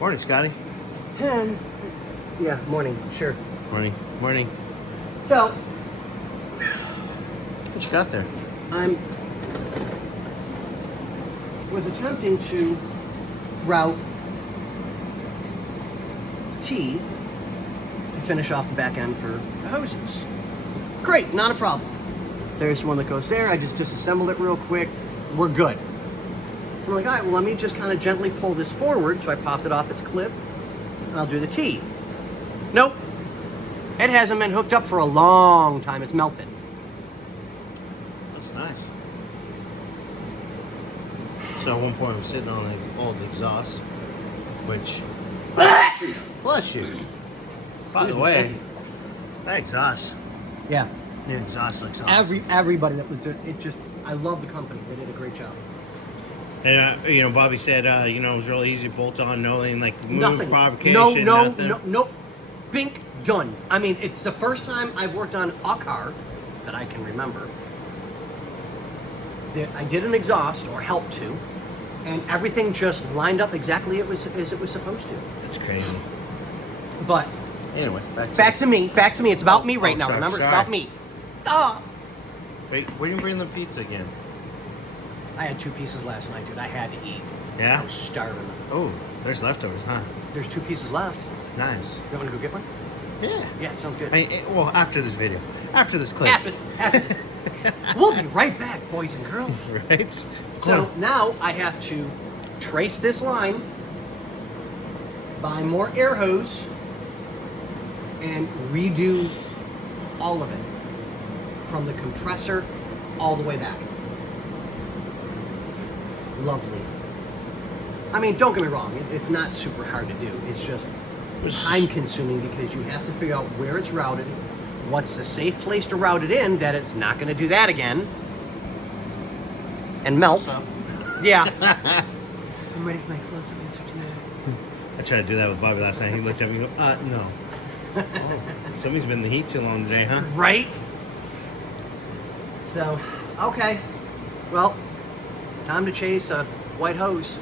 Morning, Scotty. Yeah, morning, sure. Morning. Morning. So, What you got there? was attempting to route the T to finish off the back end for the hoses. Great, not a problem. There's one that goes there. I just disassembled it real quick. We're good. So I'm like, all right, well, let me just kind of gently pull this forward. So I popped it off its clip, and I'll do the T. Nope. It hasn't been hooked up for a long time. It's melted. That's nice. So at one point I'm sitting on the old exhaust, which... Bless you. By the way, that exhaust. Yeah. The exhaust looks awesome. Everybody that was it just, I love the company. They did a great job. And Bobby said, it was really easy to bolt on, no like move Nothing. fabrication, nothing. No. Bink, done. I mean, it's the first time I've worked on a car that I can remember. I did an exhaust, or helped to, and everything just lined up exactly as it was supposed to. That's crazy. But anyway, back to me. It's about me right now. Sorry, Remember, sorry. it's about me. Stop. Wait, where did you bring the pizza again? I had 2 pieces last night, dude. I had to eat. Yeah? I was starving. Oh, there's leftovers, huh? There's 2 pieces left. Nice. You want to go get one? Yeah. Yeah, sounds good. Well, after this video. After this clip. After. We'll be right back, boys and girls. Right? So now I have to trace this line, buy more air hose, and redo all of it from the compressor all the way back. Lovely. I mean, don't get me wrong, it's not super hard to do. It's just time consuming because you have to figure out where it's routed, what's the safe place to route it in, that it's not going to do that again and melt. What's up? Yeah. I'm ready for my close-up, Mr. Tomato. I tried to do that with Bobby last night. He looked at me and go, no. Oh, somebody's been in the heat too long today, huh? Right? So, okay. Well, time to chase a white hose.